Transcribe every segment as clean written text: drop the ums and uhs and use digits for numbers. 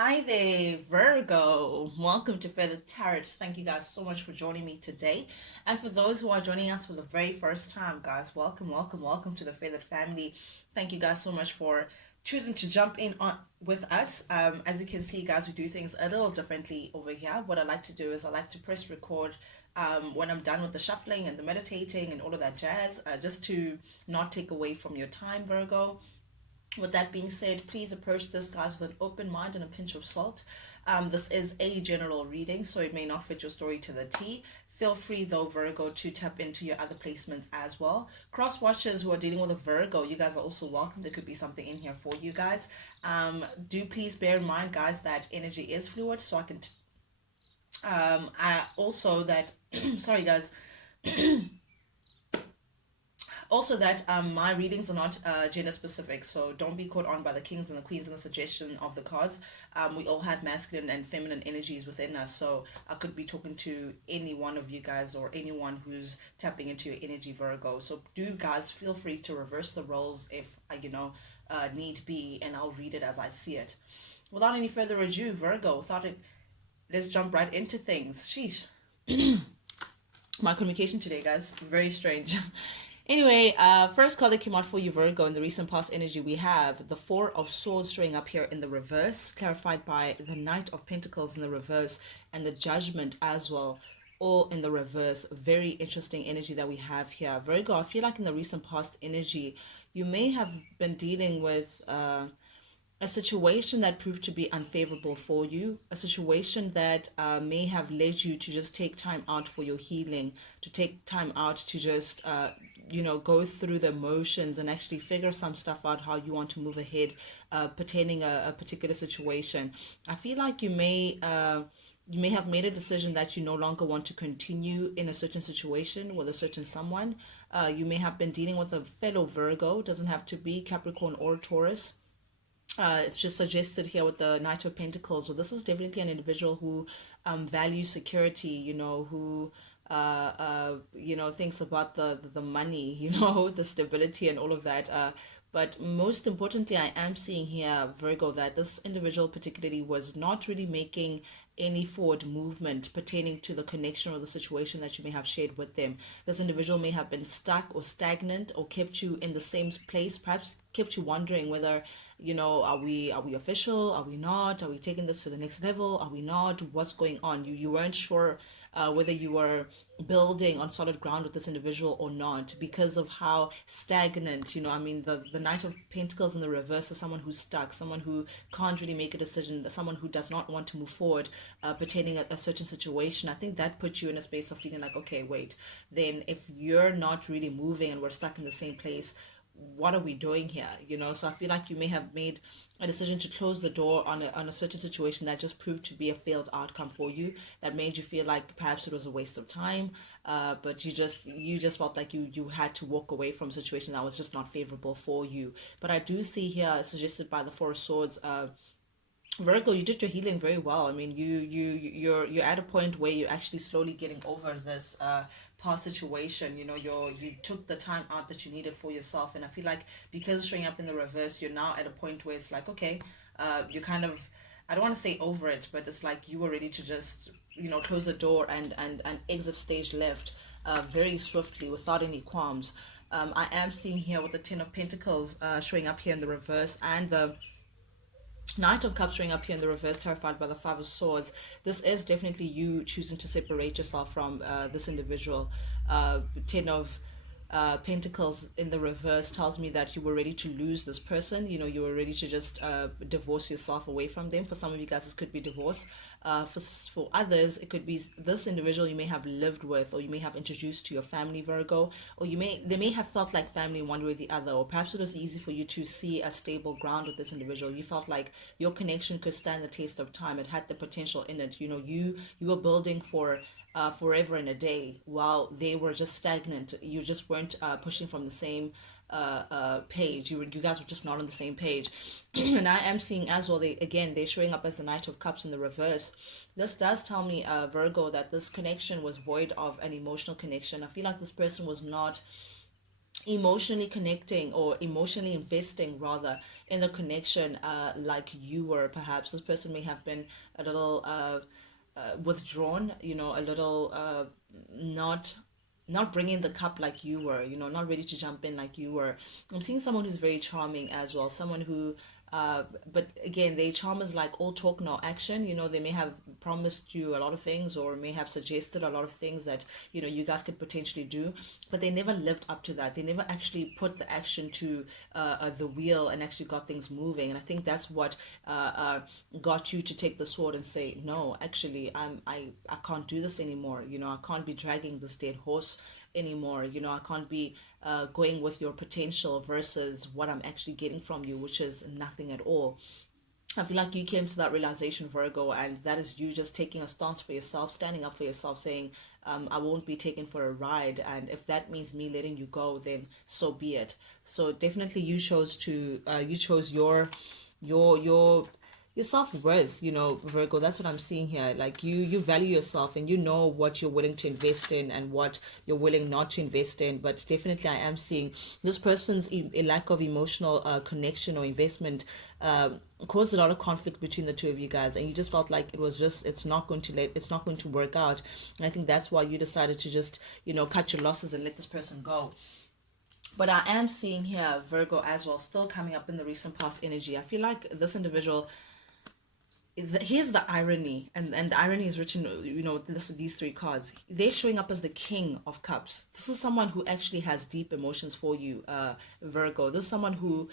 Hi there, Virgo. Welcome to Feather Tarot. Thank you guys so much for joining me today. And for those who are joining us for the very first time, guys, welcome to the Feathered family. Thank you guys so much for choosing to jump in on with us. As you can see, guys, we do things a little differently over here. What I like to do is I like to press record when I'm done with the shuffling and the meditating and all of that jazz, just to not take away from your time, Virgo. With that being said, please approach this, guys, with an open mind and a pinch of salt. This is a general reading, so it may not fit your story to the T. Feel free, though, Virgo, to tap into your other placements as well. Cross watchers who are dealing with a Virgo, you guys are also welcome. There could be something in here for you guys. Do please bear in mind, guys, that energy is fluid, so I can. I also that. Sorry, guys. Also that my readings are not gender specific, so don't be caught on by the kings and the queens and the suggestion of the cards. We all have masculine and feminine energies within us, so I could be talking to any one of you guys or anyone who's tapping into your energy, Virgo. So do, guys, feel free to reverse the roles if need be, and I'll read it as I see it. Without any further ado, Virgo, let's jump right into things. Sheesh. My communication today, guys, very strange. Anyway, first card that came out for you, Virgo, in the recent past energy, we have the Four of Swords showing up here in the reverse, clarified by the Knight of Pentacles in the reverse, and the Judgment as well, all in the reverse. Very interesting energy that we have here. Virgo, I feel like in the recent past energy, you may have been dealing with a situation that proved to be unfavorable for you, a situation that may have led you to just take time out for your healing, to take time out to just, go through the emotions and actually figure some stuff out how you want to move ahead pertaining a particular situation. I feel like you may have made a decision that you no longer want to continue in a certain situation with a certain someone. You may have been dealing with a fellow Virgo, doesn't have to be Capricorn or Taurus. It's just suggested here with the Knight of Pentacles. So this is definitely an individual who values security, who thinks about the money, the stability and all of that. But most importantly, I am seeing here, Virgo, that this individual particularly was not really making any forward movement pertaining to the connection or the situation that you may have shared with them. This individual may have been stuck or stagnant or kept you in the same place, perhaps kept you wondering whether, are we official? Are we not? Are we taking this to the next level? Are we not? What's going on? You weren't sure whether you were building on solid ground with this individual or not because of how stagnant, I mean, the Knight of Pentacles in the reverse is someone who's stuck, someone who can't really make a decision, someone who does not want to move forward pertaining a certain situation. I think that puts you in a space of feeling like, okay, wait, then if you're not really moving and we're stuck in the same place, what are we doing here? So I feel like you may have made a decision to close the door on a certain situation that just proved to be a failed outcome for you, that made you feel like perhaps it was a waste of time, but you just felt like you had to walk away from a situation that was just not favorable for you. But I do see here, suggested by the Four of Swords, Virgo, you did your healing very well. I mean, you're at a point where you're actually slowly getting over this past situation. You took the time out that you needed for yourself, and I feel like because showing up in the reverse, you're now at a point where it's like, okay, you kind of, I don't want to say over it, but it's like you were ready to just close the door and exit stage left very swiftly without any qualms. I am seeing here with the Ten of Pentacles showing up here in the reverse, and the Knight of Cups showing up here in the reverse, clarified by the Five of Swords. This is definitely you choosing to separate yourself from this individual. Ten of Pentacles in the reverse tells me that you were ready to lose this person. You were ready to just divorce yourself away from them. For some of you guys, this could be divorce. For others, it could be this individual you may have lived with, or you may have introduced to your family, Virgo, or they may have felt like family one way or the other, or perhaps it was easy for you to see a stable ground with this individual. You felt like your connection could stand the test of time. It had the potential in it. You were building for forever and a day, while they were just stagnant. You just weren't pushing from the same page. You guys were just not on the same page. And I am seeing as well, they're showing up as the Knight of Cups in the reverse. This does tell me, Virgo, that this connection was void of an emotional connection. I feel like this person was not emotionally connecting or emotionally investing rather in the connection, like you were. Perhaps this person may have been a little withdrawn, a little not bringing the cup like you were, not ready to jump in like you were. I'm seeing someone who's very charming as well, someone who but again, their charm is like all talk no action. They may have promised you a lot of things or may have suggested a lot of things that you guys could potentially do, but they never lived up to that. They never actually put the action to the wheel and actually got things moving. And I think that's what got you to take the sword and say, no, actually, I can't do this anymore. I can't be dragging this dead horse anymore. I can't be going with your potential versus what I'm actually getting from you, which is nothing at all. I feel like you came to that realization, Virgo, and that is you just taking a stance for yourself, standing up for yourself, saying, I won't be taken for a ride. And if that means me letting you go, then so be it. So definitely you chose your self-worth, Virgo. That's what I'm seeing here. Like you value yourself and you know what you're willing to invest in and what you're willing not to invest in. But definitely I am seeing this person's a lack of emotional connection or investment caused a lot of conflict between the two of you guys, and you just felt like it's not going to work out. And I think that's why you decided to just cut your losses and let this person go. But I am seeing here Virgo as well, still coming up in the recent past energy. I feel like this individual, here's the irony, and the irony is written, these three cards. They're showing up as the King of Cups. This is someone who actually has deep emotions for you, Virgo. This is someone who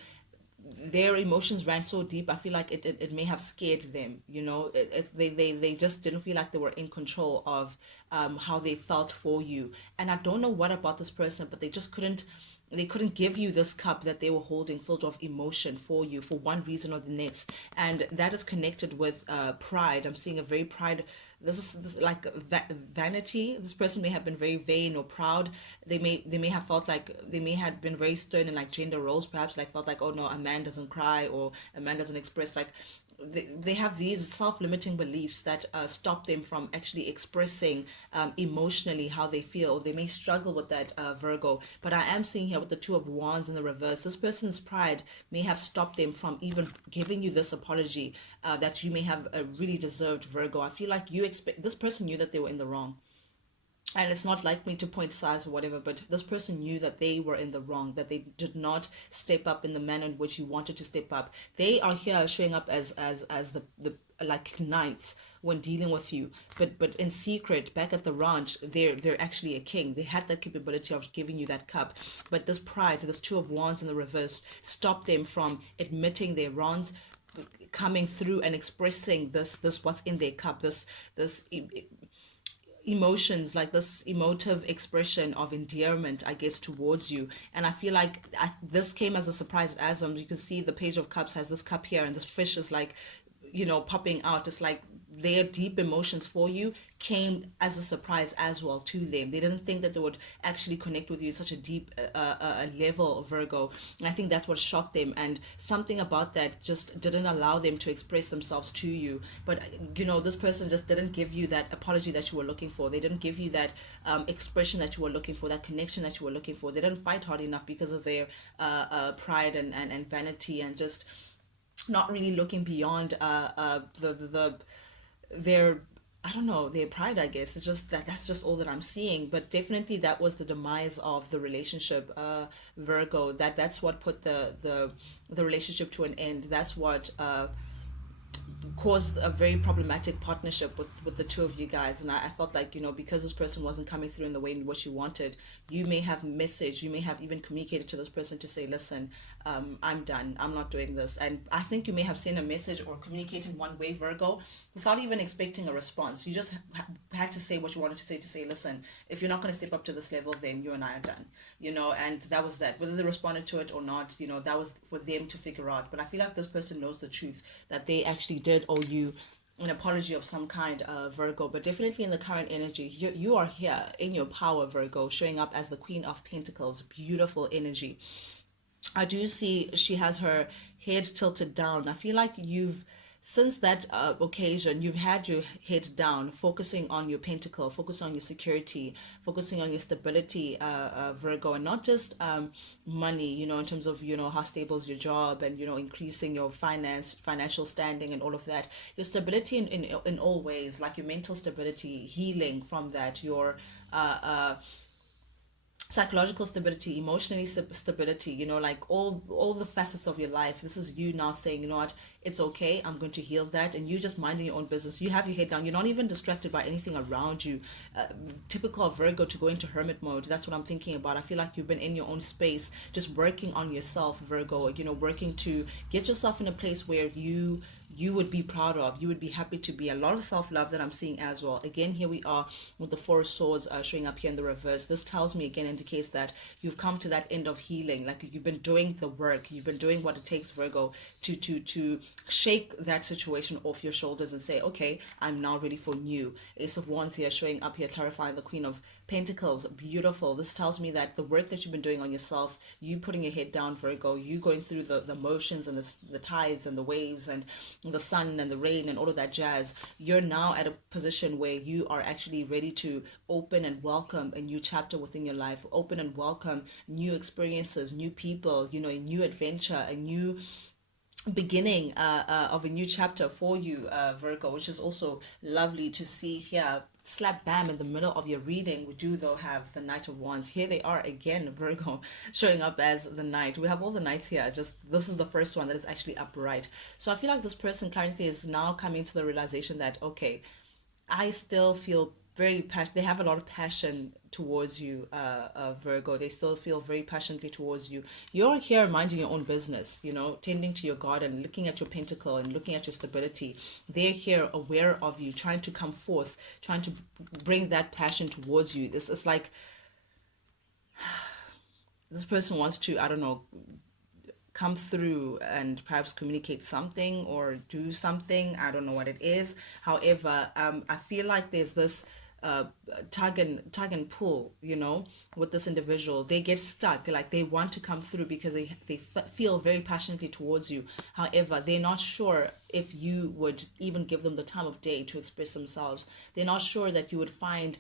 their emotions ran so deep. I feel like it may have scared them. They just didn't feel like they were in control of how they felt for you. And I don't know what about this person, but they couldn't give you this cup that they were holding filled of emotion for you for one reason or the next. And that is connected with pride. I'm seeing a very pride. This like vanity. This person may have been very vain or proud. They may have felt like they may have been very stern in like gender roles, perhaps, like felt like, oh no, a man doesn't cry or a man doesn't express. Like they have these self-limiting beliefs that stop them from actually expressing emotionally how they feel. They may struggle with that, Virgo. But I am seeing here with the Two of Wands in the reverse, this person's pride may have stopped them from even giving you this apology that you may have really deserved, Virgo. I feel like this person knew that they were in the wrong. And it's not like me to point sides or whatever, but this person knew that they were in the wrong, that they did not step up in the manner in which you wanted to step up. They are here showing up as the like knights when dealing with you, but in secret back at the ranch, they're actually a king. They had that capability of giving you that cup, but this pride, this Two of Wands in the reverse, stopped them from admitting their wrongs, coming through and expressing this what's in their cup, this emotions, like this emotive expression of endearment, I guess, towards you. And I feel like this came as a surprise. As you can see, the Page of Cups has this cup here and this fish is like popping out. It's like their deep emotions for you came as a surprise as well to them. They didn't think that they would actually connect with you at such a deep level, Virgo. And I think that's what shocked them. And something about that just didn't allow them to express themselves to you. But, this person just didn't give you that apology that you were looking for. They didn't give you that expression that you were looking for, that connection that you were looking for. They didn't fight hard enough because of their pride and vanity and just not really looking beyond their, I don't know, their pride, I guess. It's just that's just all that I'm seeing. But definitely that was the demise of the relationship, Virgo. That's what put the relationship to an end. That's what caused a very problematic partnership with the two of you guys. And I felt like, because this person wasn't coming through in the way in which you wanted, you may have messaged, you may have even communicated to this person to say, listen, I'm done, I'm not doing this. And I think you may have sent a message or communicated one way, Virgo, without even expecting a response. You just had to say what you wanted to say, listen, if you're not going to step up to this level, then you and I are done, and that was that. Whether they responded to it or not, that was for them to figure out. But I feel like this person knows the truth, that they actually did owe you an apology of some kind, Virgo. But definitely in the current energy, you are here in your power, Virgo, showing up as the Queen of Pentacles. Beautiful energy. I do see she has her head tilted down. I feel like you've since that occasion, you've had your head down, focusing on your pentacle, focusing on your security, focusing on your stability, Virgo, and not just money, in terms of, how stable is your job and, increasing your financial standing and all of that. Your stability in all ways, like your mental stability, healing from that, your psychological stability, emotionally stability, like all the facets of your life. This is you now saying, you know what, it's okay, I'm going to heal that, and you just minding your own business. You have your head down, you're not even distracted by anything around you. Typical of Virgo to go into hermit mode. That's what I'm thinking about. I feel like you've been in your own space, just working on yourself, Virgo, working to get yourself in a place where you would be proud of, you would be happy to be. A lot of self-love that I'm seeing as well. Again, here we are with the Four of Swords showing up here in the reverse. This tells me, again, indicates that you've come to that end of healing. Like, you've been doing the work, you've been doing what it takes, Virgo, to shake that situation off your shoulders and say, okay, I'm now ready for new. Ace of Wands here showing up here, clarifying the Queen of Pentacles. Beautiful. This tells me that the work that you've been doing on yourself, you putting your head down, Virgo, you going through the motions and the tides and the waves and the sun and the rain and all of that jazz, you're now at a position where you are actually ready to open and welcome a new chapter within your life, open and welcome new experiences, new people, a new adventure, a new beginning of a new chapter for you, Virgo, which is also lovely to see here. Slap bam in the middle of your reading, we do though have the Knight of Wands. Here they are again, Virgo, showing up as the Knight. We have all the Knights here, just this is the first one that is actually upright. So I feel like this person currently is now coming to the realization that, okay, I still feel very passionate. They have a lot of passion towards you, Virgo. They still feel very passionately towards you. You're here minding your own business, tending to your garden, looking at your pentacle and looking at your stability. They're here aware of you, trying to come forth, trying to bring that passion towards you. This is like this person wants to, I don't know, come through and perhaps communicate something or do something. I don't know what it is. However, I feel like there's this uh, tug and pull, with this individual. They get stuck, like they want to come through because they feel very passionately towards you. However, they're not sure if you would even give them the time of day to express themselves. They're not sure that you would find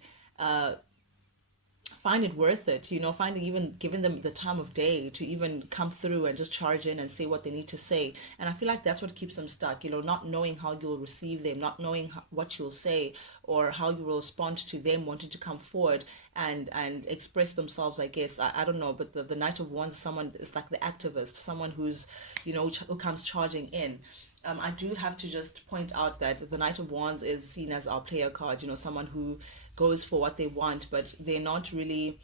it worth it, finding, even giving them the time of day to even come through and just charge in and say what they need to say. And I feel like that's what keeps them stuck, not knowing how you'll receive them, not knowing what you'll say or how you will respond to them wanting to come forward and express themselves, I guess. I don't know, but the Knight of Wands is someone, is like the activist, someone who's, who comes charging in. I do have to just point out that the Knight of Wands is seen as our player card, someone who goes for what they want, but they're not really.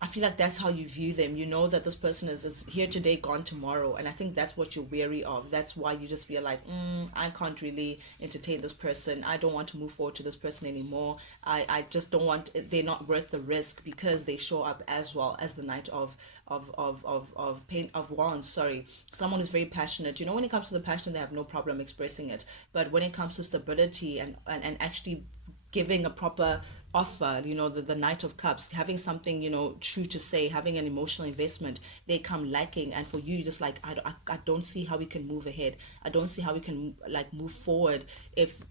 I feel like that's how you view them. You know that this person is here today, gone tomorrow. And I think that's what you're wary of. That's why you just feel like, I can't really entertain this person. I don't want to move forward to this person anymore. I just don't want, they're not worth the risk because they show up as well as the Knight of Wands, sorry. Someone who's very passionate. When it comes to the passion, they have no problem expressing it. But when it comes to stability and actually giving a proper offer, the Knight of Cups, having something, true to say, having an emotional investment, they come lacking. And for you, just like, I don't see how we can move ahead. I don't see how we can like move forward if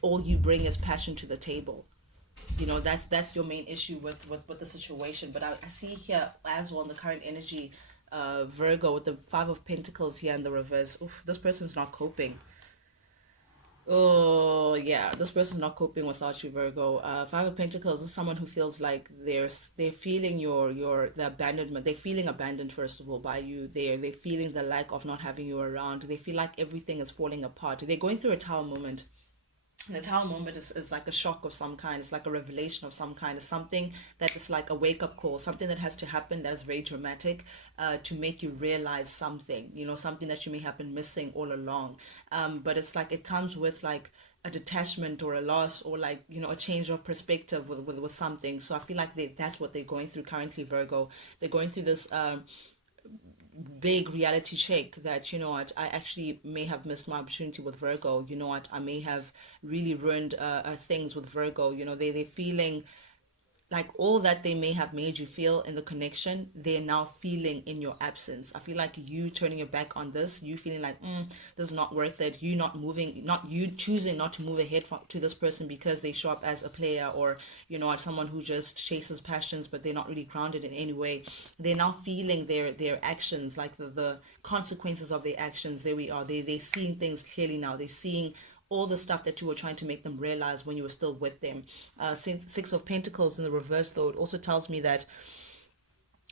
all you bring is passion to the table. That's your main issue with the situation. But I see here as well in the current energy, Virgo, with the Five of Pentacles here in the reverse. Oof, this person's not coping. Oh yeah, this person's not coping without you, Virgo. Five of Pentacles is someone who feels like they're feeling the abandonment. They're feeling abandoned first of all by you. They're feeling the lack of not having you around. They feel like everything is falling apart. They're going through a tower moment. The tower moment is like a shock of some kind. It's like a revelation of some kind. It's something that is like a wake-up call, something that has to happen that is very dramatic, to make you realize something, something that you may have been missing all along. But it's like it comes with like a detachment or a loss or like, a change of perspective with something. So I feel like that's what they're going through currently, Virgo. They're going through this big reality check that, what, I actually may have missed my opportunity with Virgo. What, I may have really ruined things with Virgo. They're feeling like all that they may have made you feel in the connection, they're now feeling in your absence. I feel like you turning your back on this, you feeling like, this is not worth it. You not moving, not you choosing not to move ahead to this person because they show up as a player, or as someone who just chases passions, but they're not really grounded in any way. They're now feeling their actions, like the consequences of their actions. There we are. They're seeing things clearly now. They're seeing all the stuff that you were trying to make them realize when you were still with them. Since Six of Pentacles in the reverse, though, it also tells me that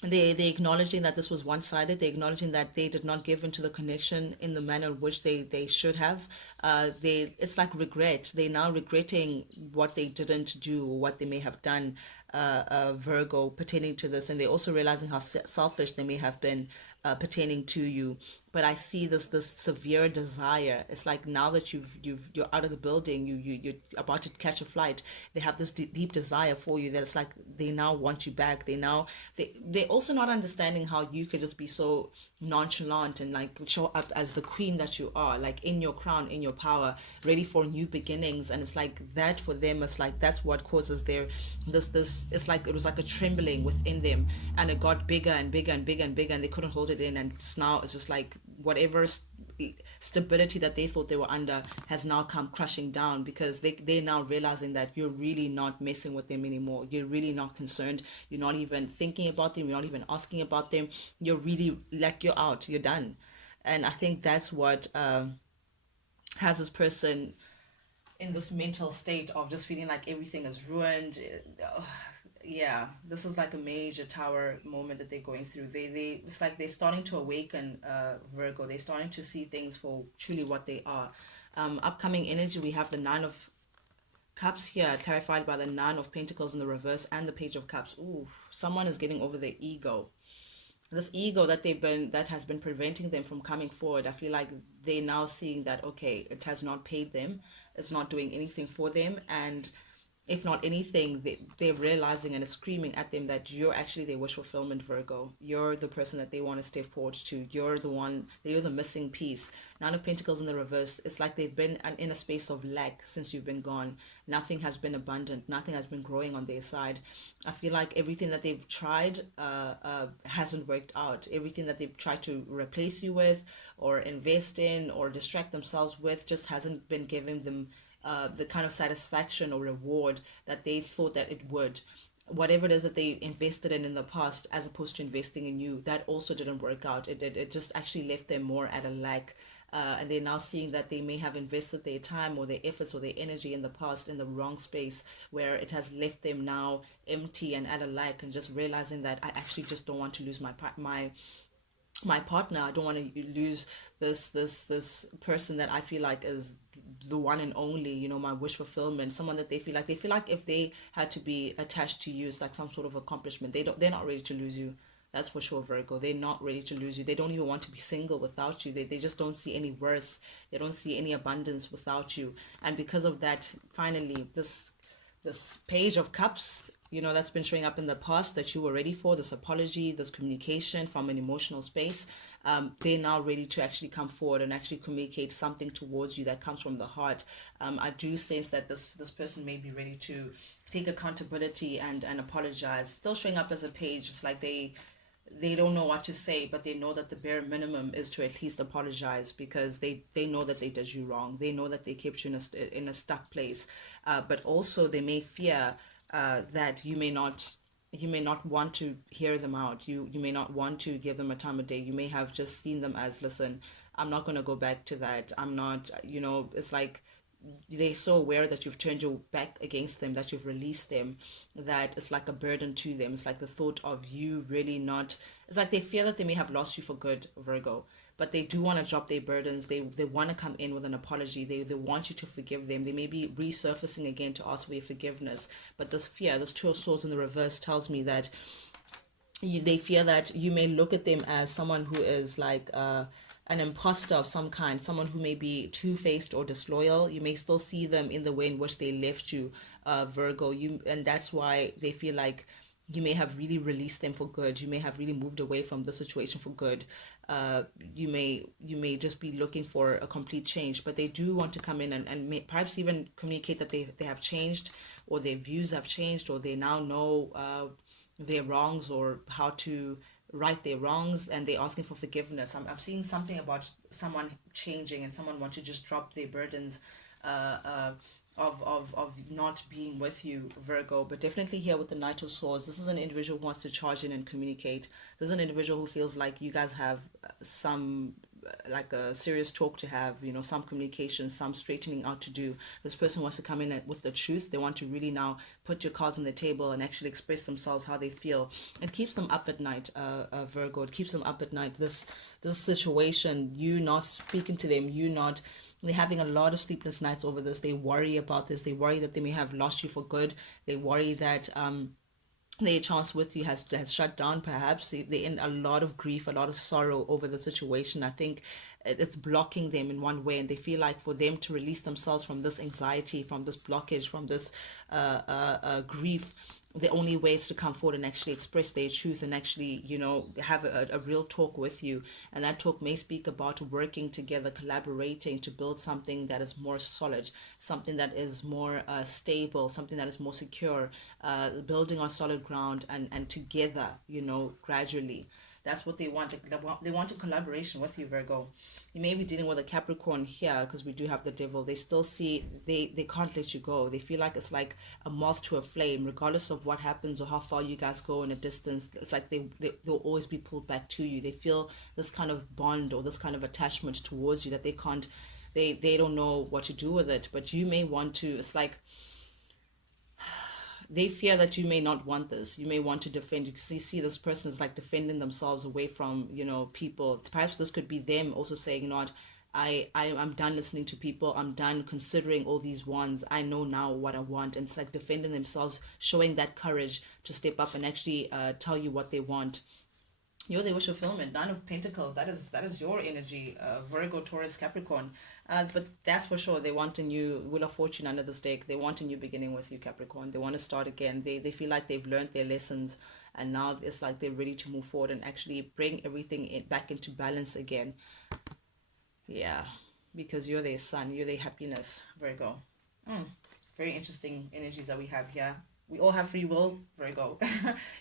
they acknowledging that this was one-sided. They acknowledging that they did not give into the connection in the manner in which they should have. It's like regret. They now regretting what they didn't do or what they may have done, Virgo, pertaining to this. And they're also realizing how selfish they may have been, pertaining to you. But I see this severe desire. It's like now that you're out of the building, you're about to catch a flight. They have this deep desire for you that it's like they now want you back. They're also not understanding how you could just be so nonchalant and like show up as the queen that you are, like in your crown, in your power, ready for new beginnings. And it's like that for them, it's like that's what causes their this it's like it was like a trembling within them, and it got bigger and bigger and bigger and bigger, and they couldn't hold it in. And now it's just like whatever stability that they thought they were under has now come crushing down, because they're now realizing that you're really not messing with them anymore. You're really not concerned. You're not even thinking about them. You're not even asking about them. You're really like, you're out. You're done. And I think that's what has this person in this mental state of just feeling like everything is ruined. Yeah, this is like a major tower moment that they're going through. They it's like they're starting to awaken, Virgo. They're starting to see things for truly what they are. Upcoming energy, we have the Nine of Cups here, clarified by the Nine of Pentacles in the reverse and the Page of Cups. Ooh, someone is getting over their ego. This ego that has been preventing them from coming forward. I feel like they're now seeing that, okay, it has not paid them. It's not doing anything for them. And if not anything, they're realizing and it's screaming at them that you're actually their wish fulfillment, Virgo. You're the person that they want to step forward to. You're the missing piece. Nine of Pentacles in the reverse, it's like they've been in a space of lack since you've been gone. Nothing has been abundant. Nothing has been growing on their side. I feel like everything that they've tried hasn't worked out. Everything that they've tried to replace you with or invest in or distract themselves with just hasn't been giving them the kind of satisfaction or reward that they thought that it would. Whatever it is that they invested in the past, as opposed to investing in you, that also didn't work out. It just actually left them more at a lack. And they're now seeing that they may have invested their time or their efforts or their energy in the past in the wrong space, where it has left them now empty and at a lack, and just realizing that I actually just don't want to lose my partner. I don't want to lose this person that I feel like is the one and only, my wish fulfillment. Someone that they feel like if they had to be attached to you, it's like some sort of accomplishment. They're not ready to lose you. That's for sure, Virgo. They're not ready to lose you. They don't even want to be single without you. They just don't see any worth. They don't see any abundance without you. And because of that, finally, this Page of Cups, that's been showing up in the past that you were ready for, this apology, this communication from an emotional space, they're now ready to actually come forward and actually communicate something towards you that comes from the heart. I do sense that this person may be ready to take accountability and apologize. Still showing up as a page. It's like they don't know what to say, but they know that the bare minimum is to at least apologize, because they know that they did you wrong. They know that they kept you in a stuck place. But also they may fear that you may not want to hear them out. You may not want to give them a time of day. You may have just seen them as, listen, I'm not going to go back to that. I'm not, it's like they're so aware that you've turned your back against them, that you've released them, that it's like a burden to them. It's like the thought of you really not, it's like they fear that they may have lost you for good, Virgo. But they do want to drop their burdens. They want to come in with an apology. They want you to forgive them. They may be resurfacing again to ask for your forgiveness. But this fear, this Two of Swords in the reverse, tells me that they fear that you may look at them as someone who is like an imposter of some kind, someone who may be two-faced or disloyal. You may still see them in the way in which they left you, Virgo. And that's why they feel like You may have really released them for good. You may have really moved away from the situation for good. You may just be looking for a complete change, but they do want to come in and perhaps even communicate that they have changed, or their views have changed, or they now know their wrongs, or how to right their wrongs, and they're asking for forgiveness. I'm seeing something about someone changing and someone want to just drop their burdens uh, of not being with you, Virgo. But definitely here with the Knight of Swords, this is an individual who wants to charge in and communicate. This is an individual who feels like you guys have some like a serious talk to have, some communication, some straightening out to do. This person wants to come in with the truth. They want to really now put your cards on the table and actually express themselves how they feel. It keeps them up at night, Virgo. It keeps them up at night. This situation, you not speaking to them, you not, they're having a lot of sleepless nights over this. They worry about this. They worry that they may have lost you for good. They worry that their chance with you has shut down. Perhaps they're in a lot of grief, a lot of sorrow over the situation. I think it's blocking them in one way, and they feel like for them to release themselves from this anxiety, from this blockage, from this grief, the only way is to come forward and actually express their truth, and actually, have a real talk with you. And that talk may speak about working together, collaborating to build something that is more solid, something that is more stable, something that is more secure, building on solid ground, and together, gradually. That's what they want. They want a collaboration with you, Virgo. You may be dealing with a Capricorn here, because we do have the devil. They still see, they can't let you go. They feel like it's like a moth to a flame, regardless of what happens or how far you guys go in a distance. It's like they'll always be pulled back to you. They feel this kind of bond or this kind of attachment towards you that they can't, they don't know what to do with it. But you may want to, it's like they fear that you may not want this. You may want to defend. You see this person is like defending themselves away from, people. Perhaps this could be them also saying, what, I'm done listening to people. I'm done considering all these wants. I know now what I want. And it's like defending themselves, showing that courage to step up and actually tell you what they want. You're the wish fulfillment. Nine of Pentacles. That is your energy. Virgo, Taurus, Capricorn. But that's for sure. They want a new Wheel of Fortune under this deck. They want a new beginning with you, Capricorn. They want to start again. They feel like they've learned their lessons, and now it's like they're ready to move forward and actually bring everything back into balance again. Yeah, because you're their sun. You're their happiness, Virgo. Very interesting energies that we have here. We all have free will, Virgo.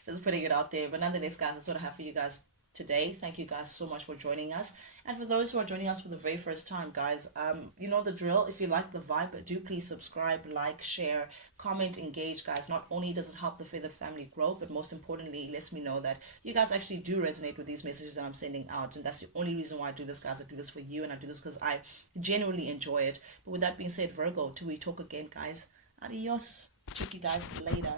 Just putting it out there. But nonetheless, guys, that's what I have for you guys today. Thank you guys so much for joining us. And for those who are joining us for the very first time, guys, you know the drill. If you like the vibe, do please subscribe, like, share, comment, engage, guys. Not only does it help the Feathered family grow, but most importantly, it lets me know that you guys actually do resonate with these messages that I'm sending out. And that's the only reason why I do this, guys. I do this for you, and I do this because I genuinely enjoy it. But with that being said, Virgo, till we talk again, guys, adios. Check you guys later.